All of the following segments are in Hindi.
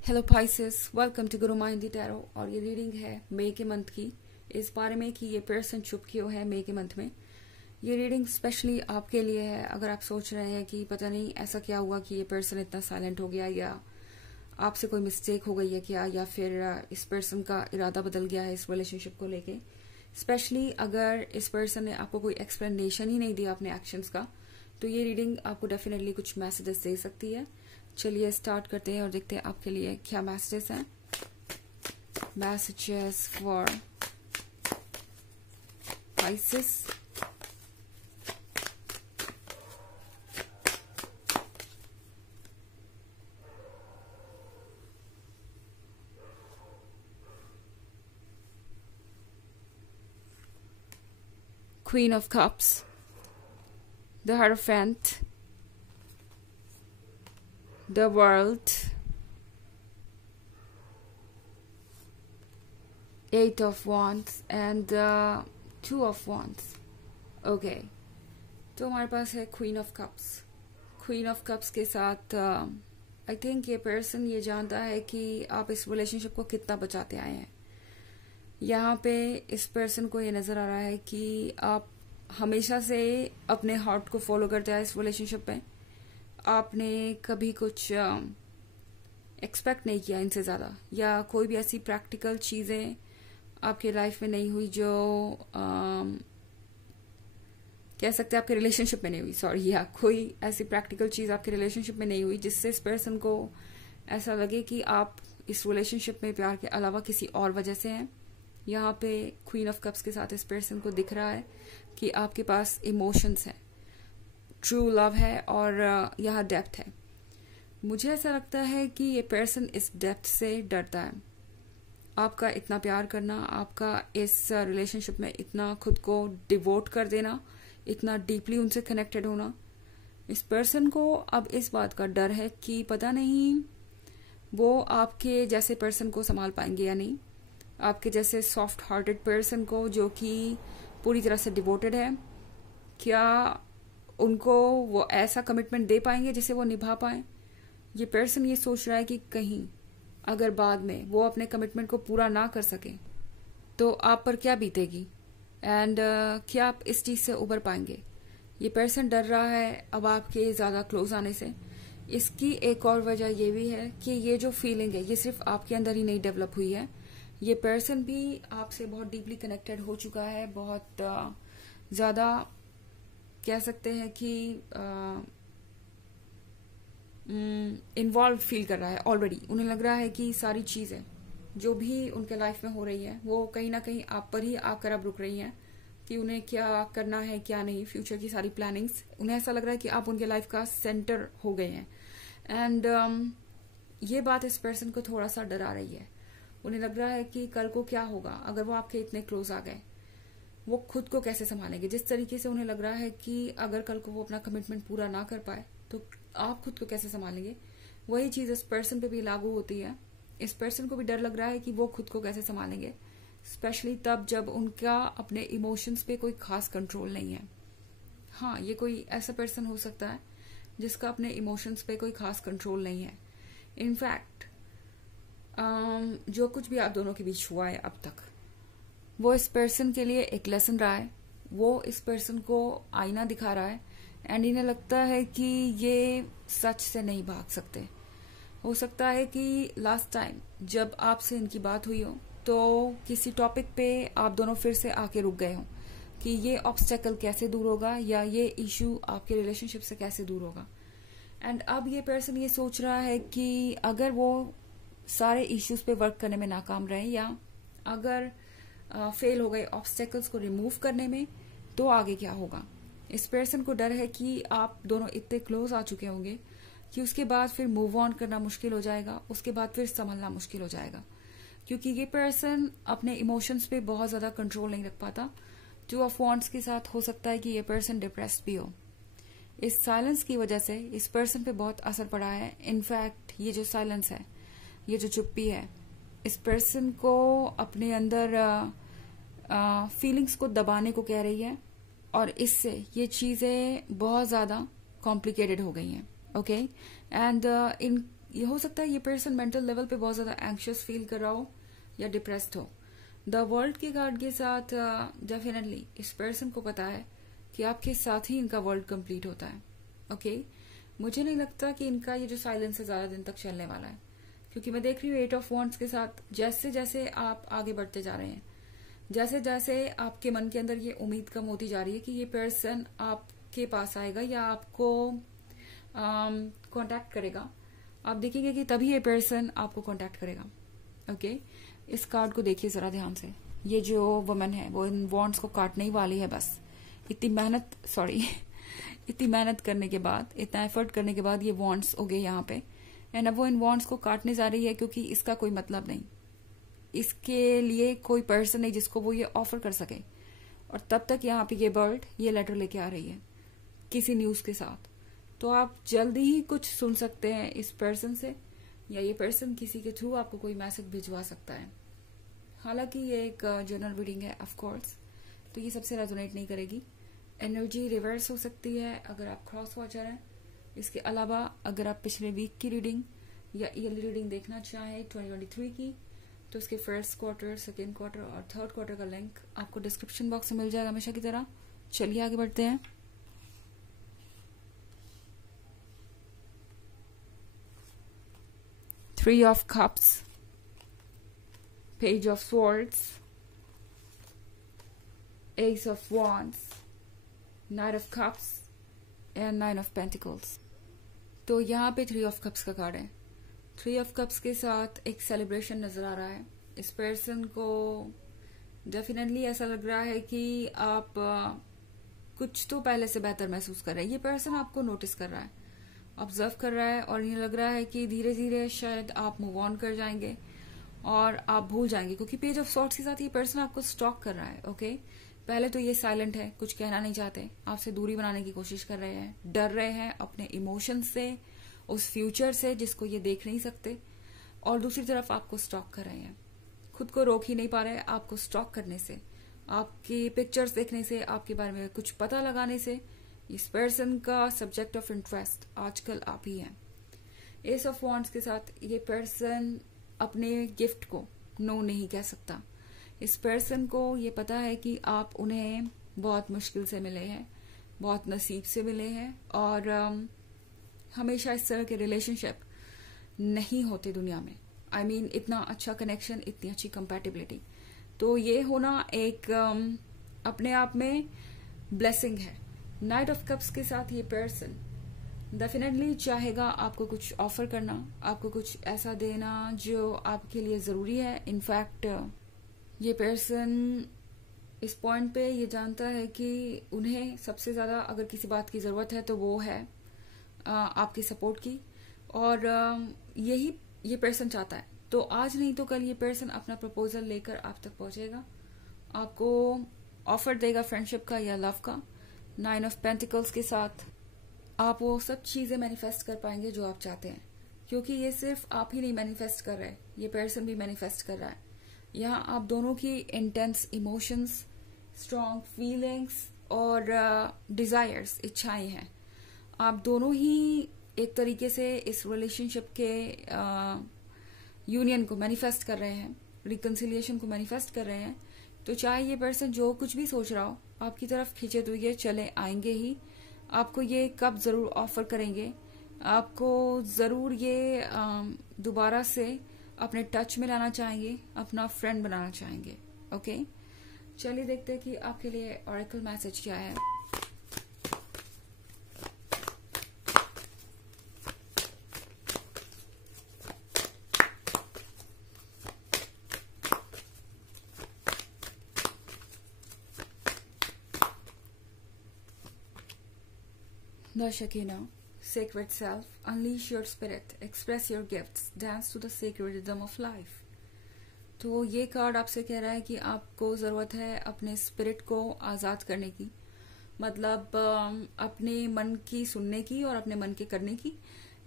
Hello Pisces, welcome to Guru माइंडी tarot. और ये रीडिंग है मई के मंथ की, इस बारे में कि ये पर्सन चुप क्यों है मई के मंथ में। ये रीडिंग स्पेशली आपके लिए है अगर आप सोच रहे हैं कि पता नहीं ऐसा क्या हुआ कि ये पर्सन इतना साइलेंट हो गया, या आपसे कोई मिस्टेक हो गई है क्या, या फिर इस पर्सन का इरादा बदल गया है इस रिलेशनशिप को लेके। स्पेशली अगर इस पर्सन ने आपको कोई एक्सप्लेनेशन ही नहीं दिया अपने एक्शंस का, तो ये रीडिंग आपको डेफिनेटली कुछ मैसेजेस दे सकती है। चलिए स्टार्ट करते हैं और देखते हैं आपके लिए क्या मैसेजेस हैं। Messages for Pisces. Queen of Cups, the Hierophant, the World, Eight of Wands and the Two of Wands. Okay, तो हमारे पास है Queen of Cups। Queen of Cups के साथ आई थिंक ये पर्सन ये जानता है कि आप इस रिलेशनशिप को कितना बचाते आए हैं। यहाँ पे इस पर्सन को ये नजर आ रहा है कि आप हमेशा से अपने हार्ट को फॉलो करते आए इस रिलेशनशिप में। आपने कभी कुछ एक्सपेक्ट नहीं किया इनसे ज्यादा, या कोई भी ऐसी प्रैक्टिकल चीजें आपके लाइफ में नहीं हुई जो कह सकते हैं आपके रिलेशनशिप में नहीं हुई, सॉरी, या कोई ऐसी प्रैक्टिकल चीज आपके रिलेशनशिप में नहीं हुई जिससे इस पर्सन को ऐसा लगे कि आप इस रिलेशनशिप में प्यार के अलावा किसी और वजह से हैं। यहाँ पे क्वीन ऑफ कप्स के साथ इस पर्सन को दिख रहा है कि आपके पास इमोशंस है, ट्रू लव है और यहाँ डेप्थ है। मुझे ऐसा लगता है कि ये पर्सन इस डेप्थ से डरता है। आपका इतना प्यार करना, आपका इस रिलेशनशिप में इतना खुद को डिवोट कर देना, इतना डीपली उनसे कनेक्टेड होना, इस पर्सन को अब इस बात का डर है कि पता नहीं वो आपके जैसे पर्सन को संभाल पाएंगे या नहीं। आपके जैसे सॉफ्ट हार्टेड पर्सन को जो कि पूरी तरह से डिवोटेड है, क्या उनको वो ऐसा कमिटमेंट दे पाएंगे जिसे वो निभा पाए। ये पर्सन ये सोच रहा है कि कहीं अगर बाद में वो अपने कमिटमेंट को पूरा ना कर सके तो आप पर क्या बीतेगी, एंड क्या आप इस चीज से उबर पाएंगे। ये पर्सन डर रहा है अब आपके ज्यादा क्लोज आने से। इसकी एक और वजह ये भी है कि ये जो फीलिंग है ये सिर्फ आपके अंदर ही नहीं डेवलप हुई है, ये पर्सन भी आपसे बहुत डीपली कनेक्टेड हो चुका है, बहुत ज्यादा कह सकते हैं कि इन्वॉल्व फील कर रहा है ऑलरेडी। उन्हें लग रहा है कि सारी चीजें जो भी उनके लाइफ में हो रही है वो कहीं ना कहीं आप पर ही आकर अब रुक रही हैं कि उन्हें क्या करना है क्या नहीं, फ्यूचर की सारी प्लानिंग्स। उन्हें ऐसा लग रहा है कि आप उनके लाइफ का सेंटर हो गए हैं, एंड ये बात इस पर्सन को थोड़ा सा डरा रही है। उन्हें लग रहा है कि कल को क्या होगा अगर वो आपके इतने क्लोज आ गए, वो खुद को कैसे संभालेंगे। जिस तरीके से उन्हें लग रहा है कि अगर कल को वो अपना कमिटमेंट पूरा ना कर पाए तो आप खुद को कैसे संभालेंगे, वही चीज इस पर्सन पे भी लागू होती है। इस पर्सन को भी डर लग रहा है कि वो खुद को कैसे संभालेंगे, स्पेशली तब जब उनका अपने इमोशंस पे कोई खास कंट्रोल नहीं है। हाँ, ये कोई ऐसा पर्सन हो सकता है जिसका अपने इमोशंस पे कोई खास कंट्रोल नहीं है। इनफैक्ट जो कुछ भी आप दोनों के बीच हुआ है अब तक, वो इस पर्सन के लिए एक लेसन रहा है। वो इस पर्सन को आईना दिखा रहा है, एंड इन्हें लगता है कि ये सच से नहीं भाग सकते। हो सकता है कि लास्ट टाइम जब आपसे इनकी बात हुई हो तो किसी टॉपिक पे आप दोनों फिर से आके रुक गए हो कि ये ऑब्स्टेकल कैसे दूर होगा, या ये इशू आपके रिलेशनशिप से कैसे दूर होगा। एंड अब ये पर्सन ये सोच रहा है कि अगर वो सारे इश्यूज पे वर्क करने में नाकाम रहे, या अगर फेल हो गए ऑब्स्टेकल्स को रिमूव करने में, तो आगे क्या होगा। इस पर्सन को डर है कि आप दोनों इतने क्लोज आ चुके होंगे कि उसके बाद फिर मूव ऑन करना मुश्किल हो जाएगा, उसके बाद फिर संभलना मुश्किल हो जाएगा, क्योंकि ये पर्सन अपने इमोशंस पे बहुत ज्यादा कंट्रोल नहीं रख पाता। टू ऑफ वॉन्ड्स के साथ हो सकता है कि ये पर्सन डिप्रेस्ड भी हो। इस साइलेंस की वजह से इस पर्सन पे बहुत असर पड़ा है। इनफैक्ट ये जो साइलेंस है, ये जो चुप्पी है, इस पर्सन को अपने अंदर फीलिंग्स को दबाने को कह रही है, और इससे ये चीजें बहुत ज्यादा कॉम्प्लिकेटेड हो गई हैं। ओके, एंड इन ये हो सकता है ये पर्सन मेंटल लेवल पे बहुत ज्यादा एंग्शियस फील कर रहा हो या डिप्रेस्ड हो। द वर्ल्ड के कार्ड के साथ डेफिनेटली इस पर्सन को पता है कि आपके साथ ही इनका वर्ल्ड कंप्लीट होता है। ओके, मुझे नहीं लगता कि इनका ये जो साइलेंस है ज्यादा दिन तक चलने वाला है, क्योंकि मैं देख रही हूँ 8 ऑफ वॉन्ड्स के साथ जैसे जैसे आप आगे बढ़ते जा रहे हैं, जैसे जैसे आपके मन के अंदर ये उम्मीद कम होती जा रही है कि ये पर्सन आपके पास आएगा या आपको कांटेक्ट करेगा, आप देखेंगे कि तभी ये पर्सन आपको कांटेक्ट करेगा। ओके, इस कार्ड को देखिए जरा ध्यान से। ये जो वुमन है वो इन वॉन्ड्स को काटने ही वाली है। बस इतनी मेहनत करने के बाद, इतना एफर्ट करने के बाद ये वॉन्ड्स हो गए यहाँ पे, एंड अब वो इन वॉन्ड्स को काटने जा रही है, क्योंकि इसका कोई मतलब नहीं, इसके लिए कोई पर्सन नहीं जिसको वो ये ऑफर कर सके। और तब तक यहाँ पे ये बर्ड ये लेटर लेके आ रही है किसी न्यूज के साथ। तो आप जल्दी ही कुछ सुन सकते हैं इस पर्सन से, या ये पर्सन किसी के थ्रू आपको कोई मैसेज भिजवा सकता है। हालांकि ये एक जनरल रीडिंग है ऑफ कोर्स, तो ये सबसे रेजोनेट नहीं करेगी। एनर्जी रिवर्स हो सकती है अगर आप क्रॉस वॉचर हैं। इसके अलावा अगर आप पिछले वीक की रीडिंग या ईयरली रीडिंग देखना चाहें 2023 की, तो उसके फर्स्ट क्वार्टर, सेकेंड क्वार्टर और थर्ड क्वार्टर का लिंक आपको डिस्क्रिप्शन बॉक्स में मिल जाएगा हमेशा की तरह। चलिए आगे बढ़ते हैं। Three of Cups, Page of Swords, Ace of Wands, Knight of Cups and Nine of Pentacles। तो यहाँ पे 3 of Cups का कार्ड है। 3 of Cups के साथ एक सेलिब्रेशन नजर आ रहा है। इस पर्सन को डेफिनेटली ऐसा लग रहा है कि आप कुछ तो पहले से बेहतर महसूस कर रहे हैं। ये पर्सन आपको नोटिस कर रहा है, ऑब्जर्व कर रहा है, और ये लग रहा है कि धीरे धीरे शायद आप मूव ऑन कर जाएंगे और आप भूल जाएंगे, क्योंकि पेज ऑफ सॉर्ट्स के साथ ये पर्सन आपको स्टॉक कर रहा है। ओके, पहले तो ये साइलेंट है, कुछ कहना नहीं चाहते, आपसे दूरी बनाने की कोशिश कर रहे हैं, डर रहे हैं अपने इमोशन से, उस फ्यूचर से जिसको ये देख नहीं सकते, और दूसरी तरफ आपको स्टॉक कर रहे हैं। खुद को रोक ही नहीं पा रहे हैं आपको स्टॉक करने से, आपकी पिक्चर्स देखने से, आपके बारे में कुछ पता लगाने से। इस पर्सन का सब्जेक्ट ऑफ इंटरेस्ट आजकल आप ही हैं। एस ऑफ वॉन्ड्स के साथ ये पर्सन अपने गिफ्ट को नो नहीं कह सकता। इस पर्सन को ये पता है कि आप उन्हें बहुत मुश्किल से मिले हैं, बहुत नसीब से मिले हैं, और हमेशा इस तरह के रिलेशनशिप नहीं होते दुनिया में। I mean, इतना अच्छा कनेक्शन, इतनी अच्छी कंपैटिबिलिटी, तो ये होना एक अपने आप में ब्लेसिंग है। नाइट ऑफ कप्स के साथ ये पर्सन डेफिनेटली चाहेगा आपको कुछ ऑफर करना, आपको कुछ ऐसा देना जो आपके लिए जरूरी है। इनफैक्ट ये पर्सन इस पॉइंट पे ये जानता है कि उन्हें सबसे ज्यादा अगर किसी बात की जरूरत है तो वो है आपकी सपोर्ट की, और यही ये पर्सन चाहता है। तो आज नहीं तो कल ये पर्सन अपना प्रपोजल लेकर आप तक पहुंचेगा, आपको ऑफर देगा फ्रेंडशिप का या लव का। 9 ऑफ पेंटिकल्स के साथ आप वो सब चीजें मैनिफेस्ट कर पाएंगे जो आप चाहते हैं, क्योंकि ये सिर्फ आप ही नहीं मैनिफेस्ट कर रहे, ये पर्सन भी मैनिफेस्ट कर रहा है। यहाँ आप दोनों की इंटेंस इमोशंस, स्ट्रॉन्ग फीलिंग्स और डिजायर्स, इच्छाएं हैं। आप दोनों ही एक तरीके से इस रिलेशनशिप के यूनियन को मैनिफेस्ट कर रहे हैं, रिकंसिलिएशन को मैनिफेस्ट कर रहे हैं। तो चाहे ये पर्सन जो कुछ भी सोच रहा हो, आपकी तरफ खींचे तो ये चले आएंगे ही। आपको ये कब जरूर ऑफर करेंगे, आपको जरूर ये दोबारा से अपने टच में लाना चाहेंगे, अपना फ्रेंड बनाना चाहेंगे। ओके, चलिए देखते हैं कि आपके लिए ऑरेकल मैसेज क्या है। The Shekinah, sacred self, unleash your spirit, express your gifts, dance to the sacred rhythm of life। तो ये कार्ड आपसे कह रहा है कि आपको जरूरत है अपने स्पिरिट को आजाद करने की, मतलब अपने मन की सुनने की और अपने मन के करने की।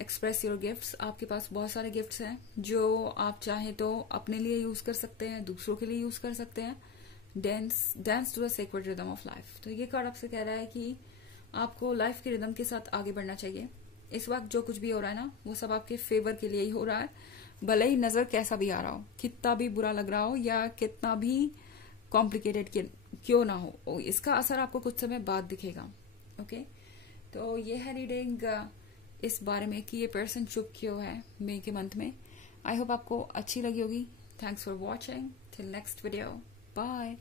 एक्सप्रेस योर गिफ्ट्स, आपके पास बहुत सारे गिफ्ट्स हैं जो आप चाहें तो अपने लिए यूज कर सकते हैं, दूसरों के लिए यूज कर सकते हैं। Dance to the sacred rhythm of life. तो ये कार्ड आपसे कह रहा है कि आपको लाइफ के रिदम के साथ आगे बढ़ना चाहिए। इस वक्त जो कुछ भी हो रहा है ना, वो सब आपके फेवर के लिए ही हो रहा है, भले ही नजर कैसा भी आ रहा हो, कितना भी बुरा लग रहा हो या कितना भी कॉम्प्लिकेटेड क्यों ना हो, इसका असर आपको कुछ समय बाद दिखेगा। ओके, तो ये है रीडिंग इस बारे में कि ये पर्सन चुप क्यों है मई के मंथ में। आई होप आपको अच्छी लगी होगी। Thanks for watching, till next video, bye.